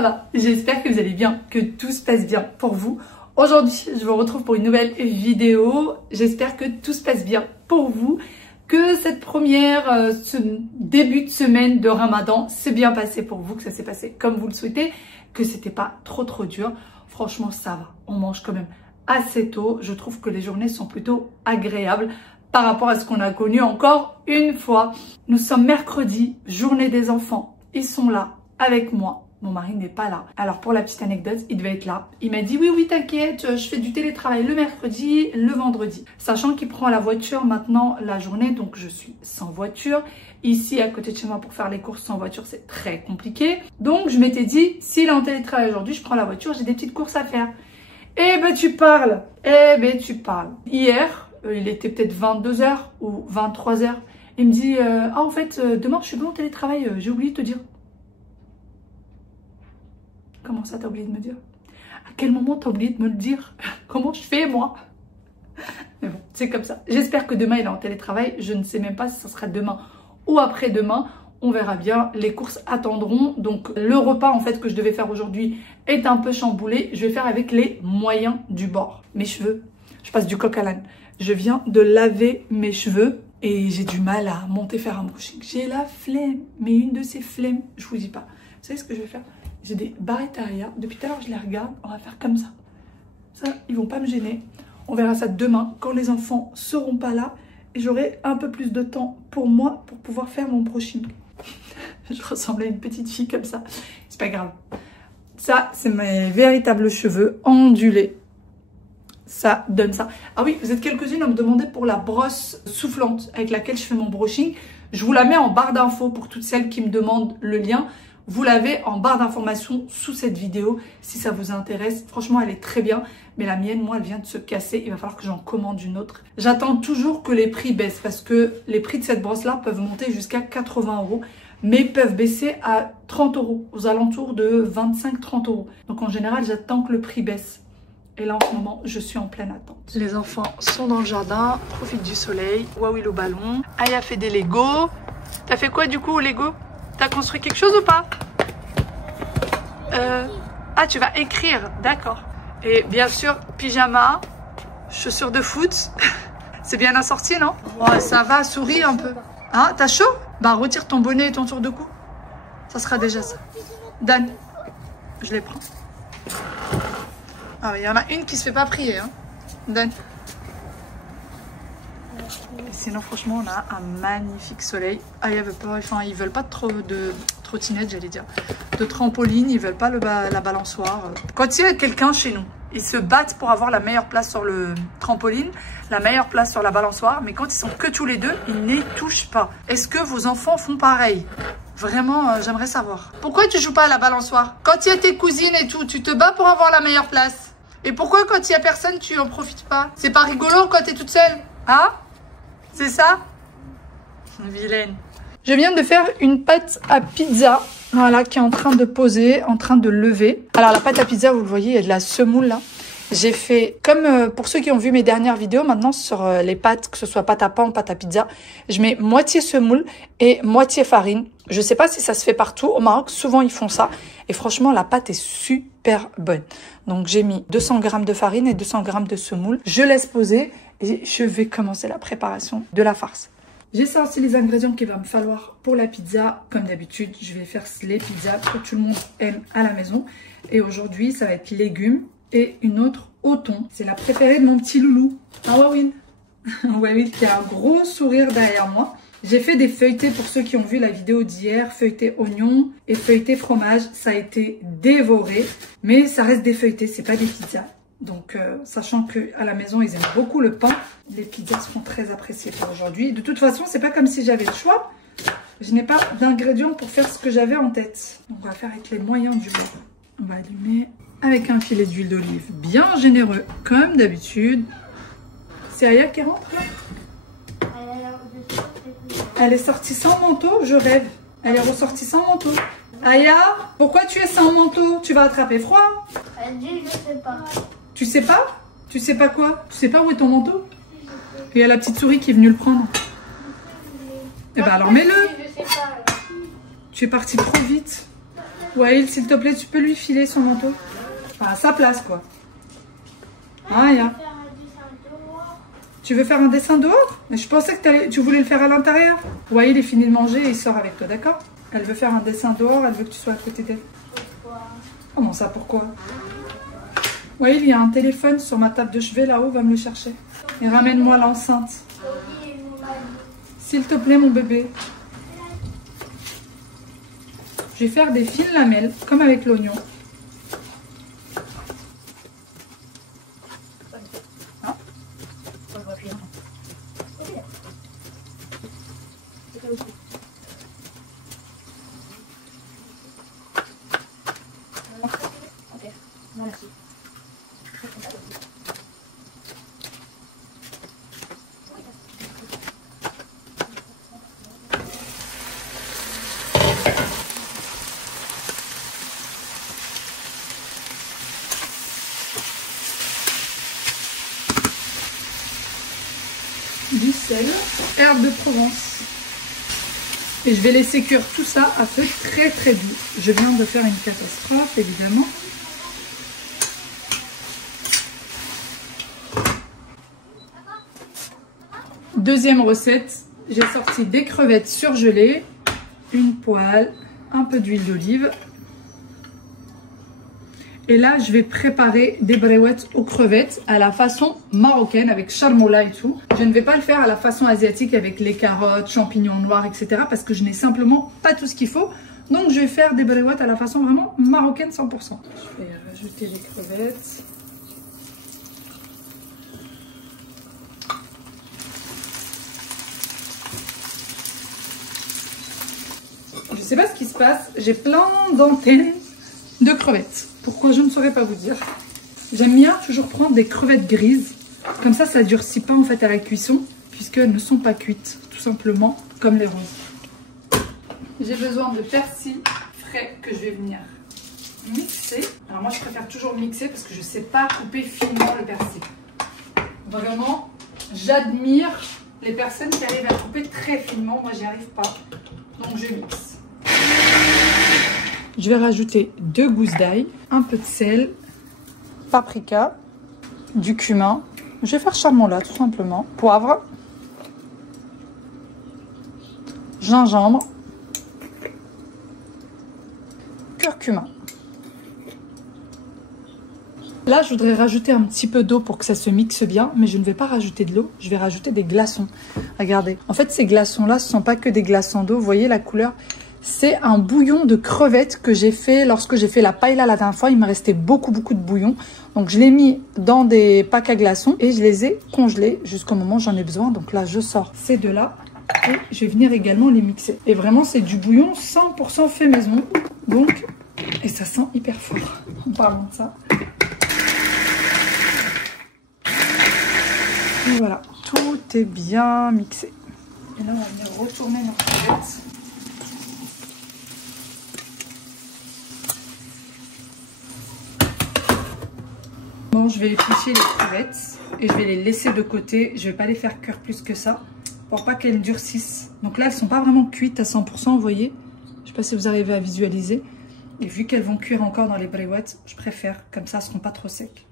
ça va? J'espère que vous allez bien, que tout se passe bien pour vous. Aujourd'hui, je vous retrouve pour une nouvelle vidéo. J'espère que tout se passe bien pour vous, que cette ce début de semaine de Ramadan s'est bien passé pour vous, que ça s'est passé comme vous le souhaitez, que c'était pas trop dur. Franchement, ça va. On mange quand même assez tôt. Je trouve que les journées sont plutôt agréables par rapport à ce qu'on a connu encore une fois. Nous sommes mercredi, journée des enfants. Ils sont là avec moi. Mon mari n'est pas là. Alors pour la petite anecdote, il devait être là. Il m'a dit oui t'inquiète, je fais du télétravail le mercredi, le vendredi. Sachant qu'il prend la voiture maintenant la journée, donc je suis sans voiture. Ici à côté de chez moi pour faire les courses sans voiture, c'est très compliqué. Donc je m'étais dit, s'il est en télétravail aujourd'hui, je prends la voiture, j'ai des petites courses à faire. Eh ben tu parles. Hier, il était peut-être 22 h ou 23 h. Il me dit, ah en fait, demain je suis pas en télétravail, j'ai oublié de te dire. Comment ça, t'as oublié de me dire? À quel moment t'as oublié de me le dire? Comment je fais, moi? Mais bon, c'est comme ça. J'espère que demain, il est en télétravail. Je ne sais même pas si ça sera demain ou après-demain. On verra bien. Les courses attendront. Donc, le repas, en fait, que je devais faire aujourd'hui est un peu chamboulé. Je vais faire avec les moyens du bord. Mes cheveux, je passe du coq à l'âne. Je viens de laver mes cheveux et j'ai du mal à monter faire un brushing. J'ai la flemme, mais une de ces flemmes, je vous dis pas. Vous savez ce que je vais faire? J'ai des barrettes arrière. Depuis tout à l'heure, je les regarde. On va faire comme ça. Ça, ils vont pas me gêner. On verra ça demain quand les enfants seront pas là. Et j'aurai un peu plus de temps pour moi pour pouvoir faire mon brushing. Je ressemble à une petite fille comme ça. C'est pas grave. Ça, c'est mes véritables cheveux ondulés. Ça donne ça. Ah oui, vous êtes quelques-unes à me demander pour la brosse soufflante avec laquelle je fais mon brushing. Je vous la mets en barre d'infos pour toutes celles qui me demandent le lien. Vous l'avez en barre d'informations sous cette vidéo si ça vous intéresse. Franchement, elle est très bien. Mais la mienne, moi, elle vient de se casser. Il va falloir que j'en commande une autre. J'attends toujours que les prix baissent parce que les prix de cette brosse-là peuvent monter jusqu'à 80 €. Mais peuvent baisser à 30 €, aux alentours de 25-30 €. Donc en général, j'attends que le prix baisse. Et là, en ce moment, je suis en pleine attente. Les enfants sont dans le jardin, profitent du soleil. Waouh, au ballon. Aya fait des Lego. T'as fait quoi du coup au Lego? T'as construit quelque chose ou pas? Ah, tu vas écrire, d'accord. Et bien sûr, pyjama, chaussures de foot. C'est bien assorti, non? Ouais, ça va, souris un peu. Hein, t'as chaud? Bah, retire ton bonnet et ton tour de cou. Ça sera déjà ça. Dan, je les prends. Ah, il y en a une qui se fait pas prier, hein. Dan. Sinon, franchement, on a un magnifique soleil. Ah, ils veulent pas trop de trottinette, j'allais dire. De trampoline, ils veulent pas la balançoire. Quand il y a quelqu'un chez nous, ils se battent pour avoir la meilleure place sur le trampoline, la meilleure place sur la balançoire. Mais quand ils sont que tous les deux, ils n'y touchent pas. Est-ce que vos enfants font pareil? Vraiment, j'aimerais savoir. Pourquoi tu joues pas à la balançoire? Quand il y a tes cousines et tout, tu te bats pour avoir la meilleure place. Et pourquoi quand il y a personne, tu en profites pas? C'est pas rigolo quand t'es toute seule? Hein? C'est ça? Vilaine. Je viens de faire une pâte à pizza, voilà, qui est en train de poser, en train de lever. Alors la pâte à pizza, vous le voyez, il y a de la semoule là. J'ai fait, comme pour ceux qui ont vu mes dernières vidéos, maintenant sur les pâtes, que ce soit pâte à pain ou pâte à pizza, je mets moitié semoule et moitié farine. Je sais pas si ça se fait partout. Au Maroc, souvent ils font ça. Et franchement, la pâte est super bonne. Donc j'ai mis 200 g de farine et 200 g de semoule. Je laisse poser et je vais commencer la préparation de la farce. J'ai sorti les ingrédients qu'il va me falloir pour la pizza. Comme d'habitude, je vais faire les pizzas que tout le monde aime à la maison. Et aujourd'hui, ça va être légumes et une autre au thon. C'est la préférée de mon petit loulou. Ah Wawil. Wawil qui a un gros sourire derrière moi. J'ai fait des feuilletés pour ceux qui ont vu la vidéo d'hier. Feuilleté oignon et feuilleté fromage. Ça a été dévoré. Mais ça reste des feuilletés, c'est pas des pizzas. Donc, sachant qu'à la maison, ils aiment beaucoup le pain, les pizzas seront très appréciées pour aujourd'hui. De toute façon, c'est pas comme si j'avais le choix. Je n'ai pas d'ingrédients pour faire ce que j'avais en tête. Donc, on va faire avec les moyens du bord. On va allumer avec un filet d'huile d'olive bien généreux, comme d'habitude. C'est Aya qui rentre là? Elle est sortie sans manteau, je rêve. Elle est ressortie sans manteau. Aya, pourquoi tu es sans manteau? Tu vas attraper froid? Elle dit, je sais pas. Tu sais pas? Tu sais pas quoi? Tu sais pas où est ton manteau? Il y a la petite souris qui est venue le prendre. Eh ben alors mets-le. Tu es parti trop vite. Wael, s'il te plaît, tu peux lui filer son manteau? Enfin, à sa place, quoi. Ah, ya. Tu veux faire un dessin dehors? Mais je pensais que tu voulais le faire à l'intérieur. Wael est fini de manger et il sort avec toi, d'accord? Elle veut faire un dessin dehors, elle veut que tu sois à côté d'elle. Pourquoi? Comment ça, pourquoi? Wael, il y a un téléphone sur ma table de chevet là-haut, va me le chercher. Et ramène-moi l'enceinte. S'il te plaît, mon bébé. Je vais faire des fines lamelles, comme avec l'oignon. Du sel, herbe de Provence. Et je vais laisser cuire tout ça à feu très très doux. Je viens de faire une catastrophe évidemment. Deuxième recette, j'ai sorti des crevettes surgelées, une poêle, un peu d'huile d'olive. Et là, je vais préparer des brouettes aux crevettes à la façon marocaine avec charmoula et tout. Je ne vais pas le faire à la façon asiatique avec les carottes, champignons noirs, etc. parce que je n'ai simplement pas tout ce qu'il faut. Donc, je vais faire des brouettes à la façon vraiment marocaine 100%. Je vais rajouter les crevettes. Je ne sais pas ce qui se passe. J'ai plein d'antennes de crevettes. Pourquoi, je ne saurais pas vous dire. J'aime bien toujours prendre des crevettes grises. Comme ça, ça durcit pas en fait à la cuisson. Puisqu'elles ne sont pas cuites, tout simplement, comme les roses. J'ai besoin de persil frais que je vais venir mixer. Alors moi, je préfère toujours mixer parce que je ne sais pas couper finement le persil. Vraiment, j'admire les personnes qui arrivent à couper très finement. Moi, j'y arrive pas. Donc, je mixe. Je vais rajouter 2 gousses d'ail, un peu de sel, paprika, du cumin. Je vais faire charmoula tout simplement. Poivre, gingembre, curcuma. Là, je voudrais rajouter un petit peu d'eau pour que ça se mixe bien, mais je ne vais pas rajouter de l'eau, je vais rajouter des glaçons. Regardez, en fait, ces glaçons-là, ce ne sont pas que des glaçons d'eau. Vous voyez la couleur? C'est un bouillon de crevettes que j'ai fait lorsque j'ai fait la paella la dernière fois. Il me restait beaucoup de bouillon. Donc, je l'ai mis dans des packs à glaçons et je les ai congelés jusqu'au moment où j'en ai besoin. Donc là, je sors ces deux-là et je vais venir également les mixer. Et vraiment, c'est du bouillon 100% fait maison. Donc, et ça sent hyper fort en parlant de ça. Et voilà, tout est bien mixé. Et là, on va venir retourner nos crevettes. Bon, je vais éplucher les crevettes et je vais les laisser de côté. Je ne vais pas les faire cuire plus que ça pour pas qu'elles durcissent. Donc là, elles ne sont pas vraiment cuites à 100%, vous voyez. Je ne sais pas si vous arrivez à visualiser. Et vu qu'elles vont cuire encore dans les brouettes, je préfère, comme ça, elles ne seront pas trop secs.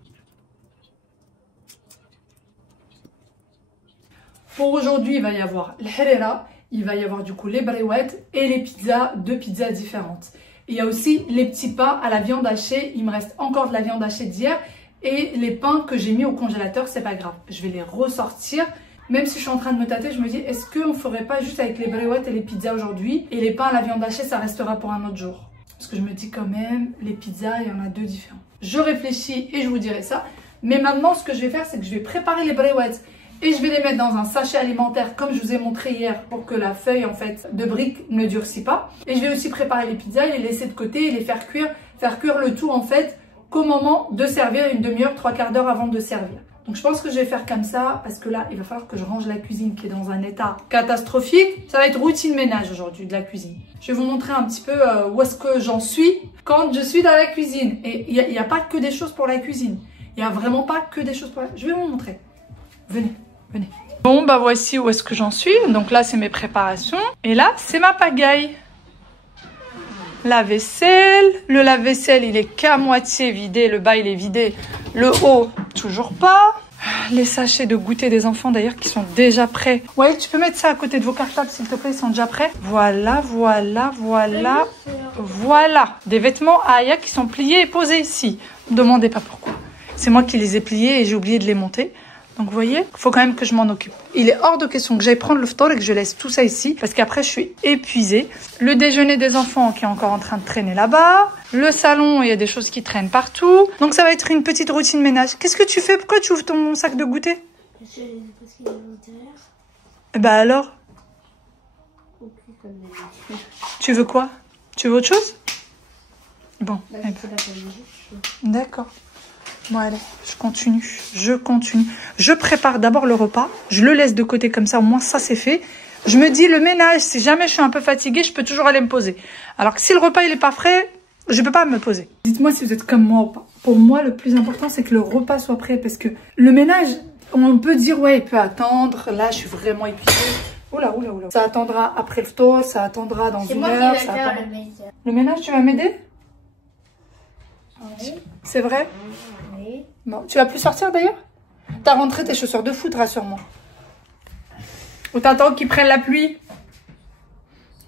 Pour aujourd'hui, il va y avoir le harira, il va y avoir du coup les brouettes et les pizzas, 2 pizzas différentes. Il y a aussi les petits pains à la viande hachée. Il me reste encore de la viande hachée d'hier. Et les pains que j'ai mis au congélateur, c'est pas grave. Je vais les ressortir. Même si je suis en train de me tâter, je me dis, est-ce qu'on ferait pas juste avec les brouettes et les pizzas aujourd'hui? Et les pains à la viande hachée, ça restera pour un autre jour. Parce que je me dis quand même, les pizzas, il y en a 2 différents. Je réfléchis et je vous dirai ça. Mais maintenant, ce que je vais faire, c'est que je vais préparer les brouettes. Et je vais les mettre dans un sachet alimentaire comme je vous ai montré hier pour que la feuille en fait de briques ne durcit pas. Et je vais aussi préparer les pizzas, les laisser de côté et les faire cuire le tout en fait qu'au moment de servir, une demi-heure, 3/4 d'heure avant de servir. Donc je pense que je vais faire comme ça parce que là il va falloir que je range la cuisine qui est dans un état catastrophique. Ça va être routine ménage aujourd'hui de la cuisine. Je vais vous montrer un petit peu où est-ce que j'en suis quand je suis dans la cuisine. Et il n'y a pas que des choses pour la cuisine. Il n'y a vraiment pas que des choses pour la... Je vais vous montrer. Venez. Venez. Bon, bah voici où est-ce que j'en suis. Donc là, c'est mes préparations. Et là, c'est ma pagaille. La vaisselle. Le lave-vaisselle, il est qu'à moitié vidé. Le bas, il est vidé. Le haut, toujours pas. Les sachets de goûter des enfants, d'ailleurs, qui sont déjà prêts. Ouais, tu peux mettre ça à côté de vos cartables, s'il te plaît. Ils sont déjà prêts. Voilà, voilà, voilà. Voilà. Des vêtements à Aya qui sont pliés et posés ici. Ne me demandez pas pourquoi. C'est moi qui les ai pliés et j'ai oublié de les monter. Donc, vous voyez, il faut quand même que je m'en occupe. Il est hors de question que j'aille prendre le ftour et que je laisse tout ça ici. Parce qu'après, je suis épuisée. Le déjeuner des enfants qui est encore en train de traîner là-bas. Le salon, il y a des choses qui traînent partout. Donc, ça va être une petite routine ménage. Qu'est-ce que tu fais? Pourquoi tu ouvres ton sac de goûter? Parce qu'il est à l'intérieur. Bah alors? Tu veux quoi? Tu veux autre chose? Bon. D'accord. Bon, allez, je continue. Je prépare d'abord le repas. Je le laisse de côté comme ça, au moins ça c'est fait. Je me dis, le ménage, si jamais je suis un peu fatiguée, je peux toujours aller me poser. Alors que si le repas il est pas frais, je peux pas me poser. Dites-moi si vous êtes comme moi ou pas. Pour moi, le plus important, c'est que le repas soit prêt. Parce que le ménage, on peut dire, ouais, il peut attendre. Là, je suis vraiment épuisée. Oula. Ça attendra après le ftour, ça attendra dans une heure. Le ménage, tu vas m'aider? Oui. C'est vrai? Oui. Bon, tu vas plus sortir d'ailleurs? T'as rentré tes chaussures de foot, rassure-moi. Ou t'attends qu'ils prennent la pluie?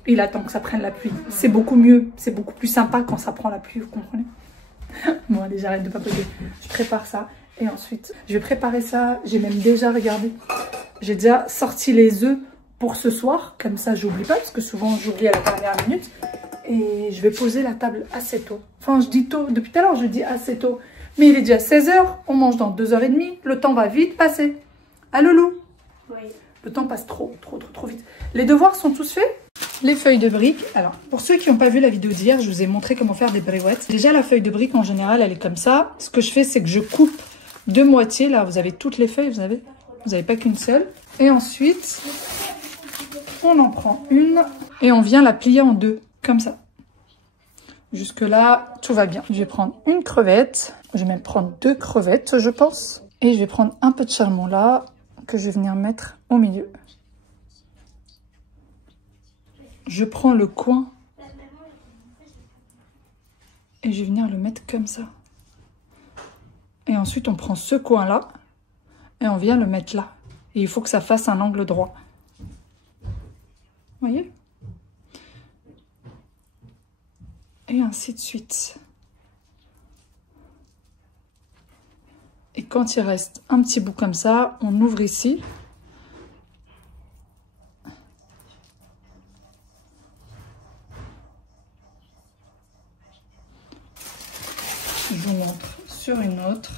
Il attend que ça prenne la pluie. C'est beaucoup mieux, c'est beaucoup plus sympa quand ça prend la pluie, vous comprenez? Bon, allez, j'arrête de papoter. Je prépare ça. Et ensuite, je vais préparer ça. J'ai même déjà regardé. J'ai déjà sorti les œufs pour ce soir. Comme ça, j'oublie pas, parce que souvent, j'oublie à la dernière minute. Et je vais poser la table assez tôt. Enfin, je dis tôt. Depuis tout à l'heure, je dis assez tôt. Mais il est déjà 16 h. On mange dans 2h30. Le temps va vite passer. Ah, Loulou? Oui. Le temps passe trop vite. Les devoirs sont tous faits? Les feuilles de briques. Alors, pour ceux qui n'ont pas vu la vidéo d'hier, je vous ai montré comment faire des briouettes. Déjà, la feuille de brique, en général, elle est comme ça. Ce que je fais, c'est que je coupe de moitié. Là, vous avez toutes les feuilles, vous avez pas qu'une seule. Et ensuite, on en prend une et on vient la plier en deux, comme ça. Jusque là, tout va bien. Je vais prendre une crevette. Je vais même prendre 2 crevettes, je pense. Et je vais prendre un peu de charbon là, que je vais venir mettre au milieu. Je prends le coin et je vais venir le mettre comme ça. Et ensuite, on prend ce coin-là et on vient le mettre là. Et il faut que ça fasse un angle droit. Vous voyez? Et ainsi de suite. Et quand il reste un petit bout comme ça, on ouvre ici. Je vous montre sur une autre.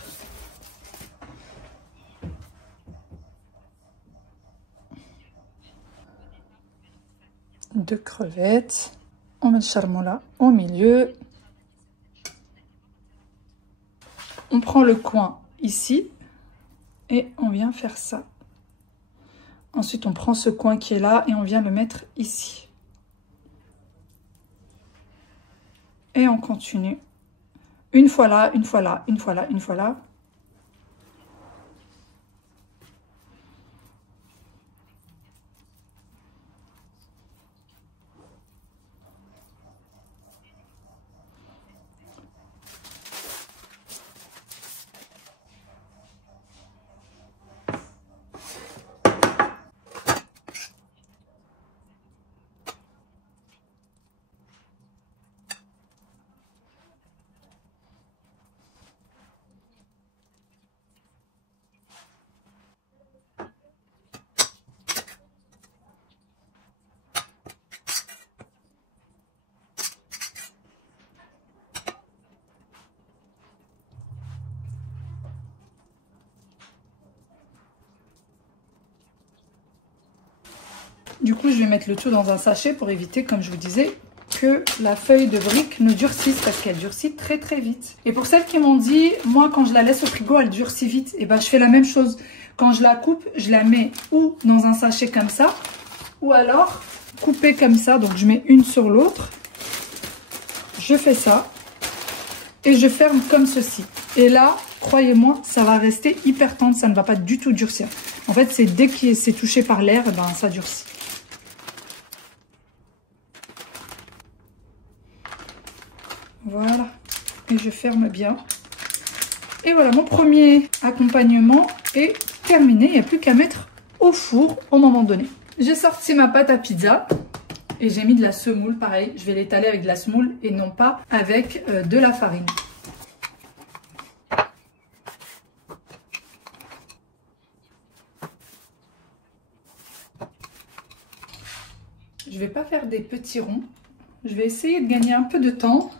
Deux crevettes. On met le charbon là au milieu. On prend le coin ici et on vient faire ça. Ensuite, on prend ce coin qui est là et on vient le mettre ici. Et on continue. Une fois là, une fois là, une fois là, une fois là. Du coup, je vais mettre le tout dans un sachet pour éviter, comme je vous disais, que la feuille de brique ne durcisse parce qu'elle durcit très vite. Et pour celles qui m'ont dit, moi quand je la laisse au frigo, elle durcit vite, et ben je fais la même chose. Quand je la coupe, je la mets ou dans un sachet comme ça, ou alors coupée comme ça, donc je mets une sur l'autre. Je fais ça et je ferme comme ceci. Et là, croyez-moi, ça va rester hyper tendre, ça ne va pas du tout durcir. En fait, c'est dès que c'est touché par l'air, ben ça durcit. Voilà. Et je ferme bien. Et voilà, mon premier accompagnement est terminé. Il n'y a plus qu'à mettre au four au moment donné. J'ai sorti ma pâte à pizza et j'ai mis de la semoule. Pareil, je vais l'étaler avec de la semoule et non pas avec de la farine. Je vais pas faire des petits ronds. Je vais essayer de gagner un peu de temps.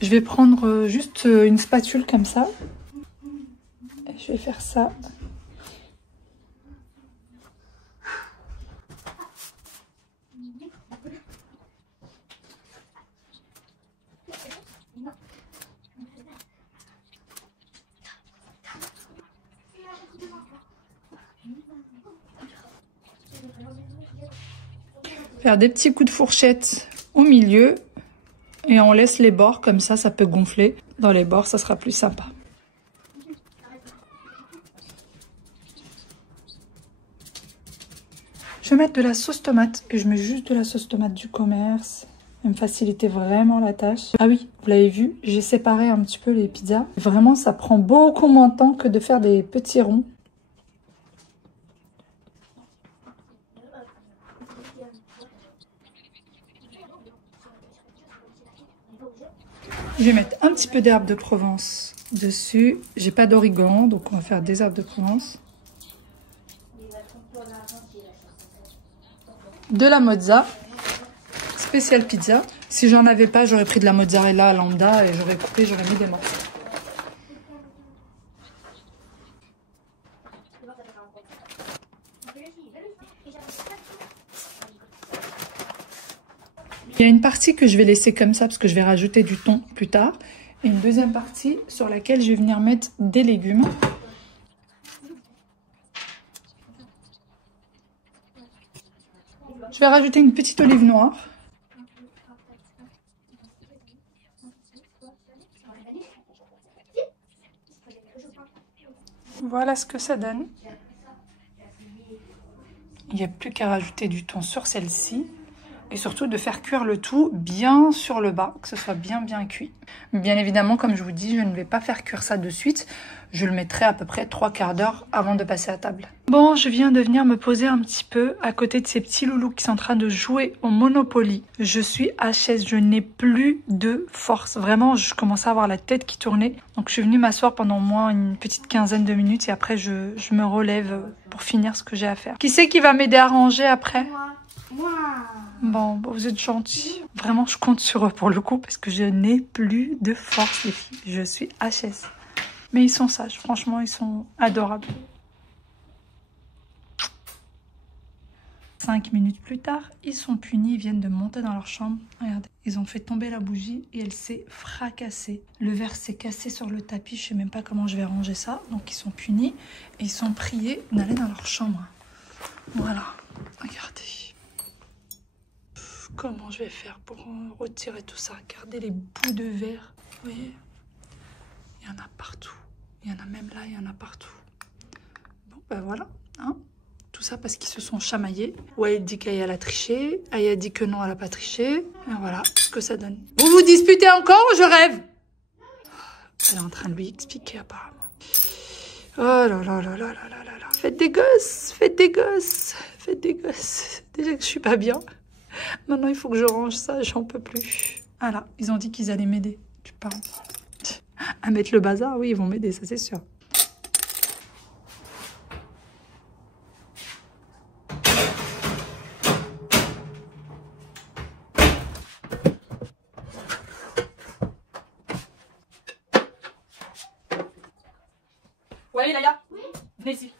Je vais prendre juste une spatule comme ça. Et je vais faire ça. Faire des petits coups de fourchette au milieu. Et on laisse les bords comme ça peut gonfler. Dans les bords, ça sera plus sympa. Je vais mettre de la sauce tomate. Et je mets juste de la sauce tomate du commerce. Ça me facilitait vraiment la tâche. Ah oui, vous l'avez vu, j'ai séparé un petit peu les pizzas. Vraiment, ça prend beaucoup moins de temps que de faire des petits ronds. Je vais mettre un petit peu d'herbe de Provence dessus. J'ai pas d'origan, donc on va faire des herbes de Provence. De la mozza, spécial pizza. Si j'en avais pas, j'aurais pris de la mozzarella lambda et j'aurais coupé, j'aurais mis des morceaux. Il y a une partie que je vais laisser comme ça parce que je vais rajouter du thon plus tard. Et une deuxième partie sur laquelle je vais venir mettre des légumes. Je vais rajouter une petite olive noire. Voilà ce que ça donne. Il n'y a plus qu'à rajouter du thon sur celle-ci. Et surtout de faire cuire le tout bien sur le bas, que ce soit bien cuit. Bien évidemment, comme je vous dis, je ne vais pas faire cuire ça de suite. Je le mettrai à peu près 3/4 d'heure avant de passer à table. Bon, je viens de venir me poser un petit peu à côté de ces petits loulous qui sont en train de jouer au Monopoly. Je suis HS, je n'ai plus de force. Vraiment, je commençais à avoir la tête qui tournait. Donc je suis venue m'asseoir pendant au moins une petite quinzaine de minutes et après je me relève pour finir ce que j'ai à faire. Qui c'est qui va m'aider à ranger après ? Moi. Bon, vous êtes gentils. Vraiment, je compte sur eux pour le coup parce que je n'ai plus de force, les filles. Je suis HS. Mais ils sont sages. Franchement, ils sont adorables. 5 minutes plus tard, ils sont punis. Ils viennent de monter dans leur chambre. Regardez, ils ont fait tomber la bougie et elle s'est fracassée. Le verre s'est cassé sur le tapis. Je sais même pas comment je vais ranger ça. Donc, ils sont punis et ils sont priés d'aller dans leur chambre. Voilà. Regardez. Comment je vais faire pour retirer tout ça? Regardez les bouts de verre. Vous voyez? Il y en a partout. Il y en a même là, il y en a partout. Bon, ben voilà. Hein, tout ça parce qu'ils se sont chamaillés. Ouais, il dit qu'Aya a triché. Aya dit que non, elle n'a pas triché. Et voilà ce que ça donne. Vous vous disputez encore ou je rêve? Elle est en train de lui expliquer apparemment. Oh là là là là là là là là. Faites des gosses, faites des gosses, faites des gosses. Déjà que je suis pas bien. Maintenant, il faut que je range ça, j'en peux plus. Ah là, ils ont dit qu'ils allaient m'aider. Tu parles. À mettre le bazar, oui, ils vont m'aider, ça c'est sûr. Ouais, Laïla, oui. Venez ici.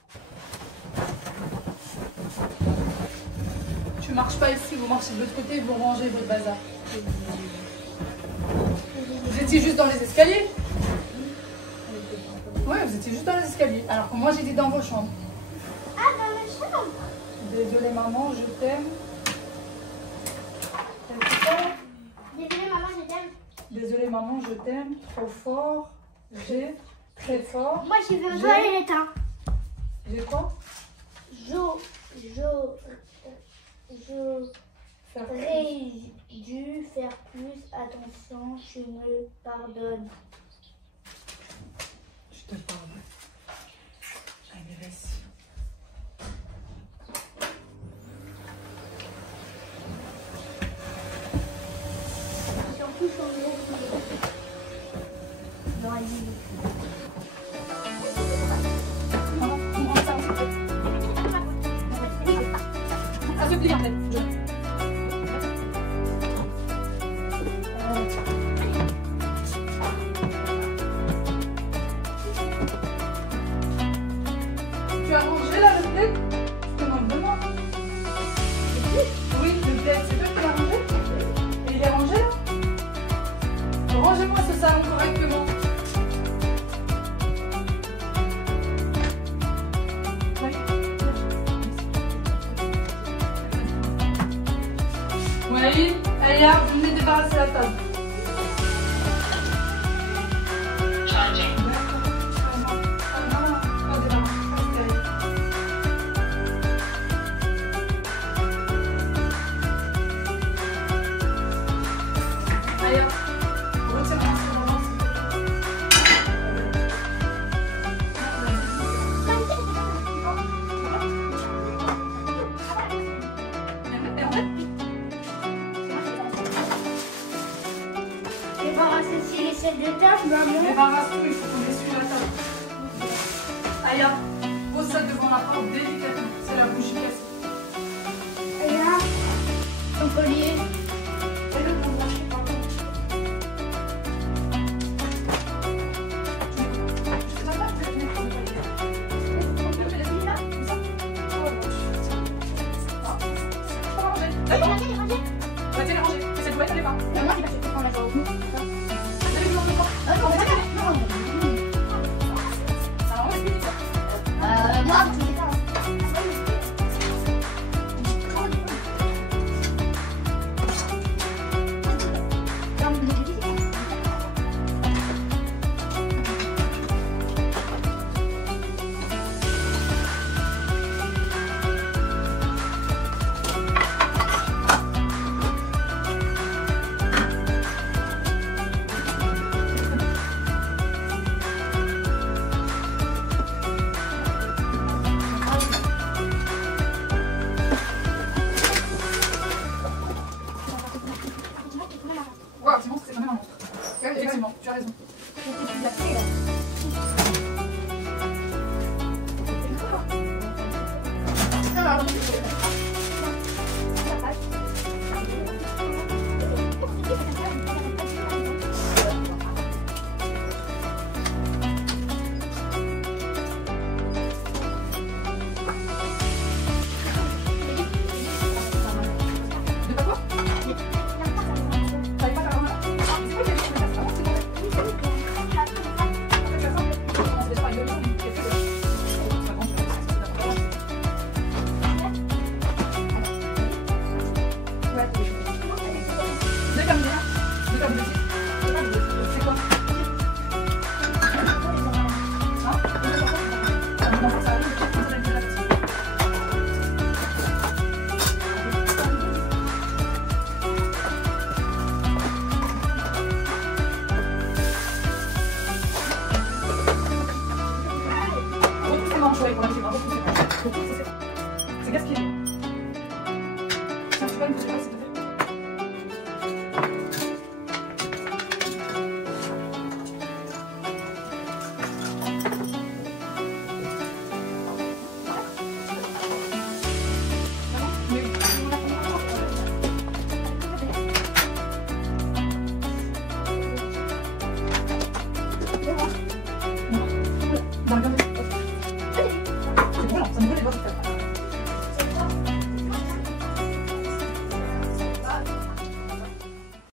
Tu marche pas ici, vous marchez de l'autre côté, vous rangez votre bazar. Vous étiez juste dans les escaliers? Ouais, vous étiez juste dans les escaliers. Alors que moi j'étais dans vos chambres. Ah, dans la chambre. Désolée maman, je t'aime. Désolée maman, je t'aime. Désolée maman, je t'aime. Trop fort. J'ai très fort. Moi j'ai vu un doigt et l'éteint. J'ai quoi? J'aurais dû faire plus attention, tu me pardonnes. Je te pardonne. Agressif. Surtout sur le dans la vie. Ça se plie en fait. Tu as rangé là le plaid? Je te demande de moi. Oui, le plaid, c'est toi qui l'as rangé? Et il est rangé là? Rangez-moi ce salon correctement. Oui, allez là, vous venez débarrasser la table. Allez, retire-moi ce moment. Débarrasser aussi les selles de table, maman. Débarrasse tout, il faut qu'on essuie la table. Aya, pose ça devant la porte délicatement. C'est la bougie cassée. Et là, ton collier. Et le bon blanc, pardon. Je te donne pas, je vais venir pour le collier. Je vais le mettre là, comme ça. Oh, faut ranger. D'accord. Va te les ranger. Et cette boîte, elle est pas. Non, moi, c'est parce que tu prends la journée. Elle est dans le corps. Non, non, non. Alors, on explique ça. Moi, tu sais pas. Waouh, c'est bon, c'est quand même un monstre. Ouais, effectivement, tu as raison. De pas quoi? T'avais pas ta main là? C'est quoi qui a fait ça? C'est bon, c'est bon. Tu as ça? On se laisse pas une demi-heure, mais quelques heures. C'est pas grand, c'est d'accord. Deux comme bien, deux comme petit. C'est quoi? Hein? On va faire ça, oui, je vais te dire la petite. C'est gaspillé. Tiens, tu vas me poser pas,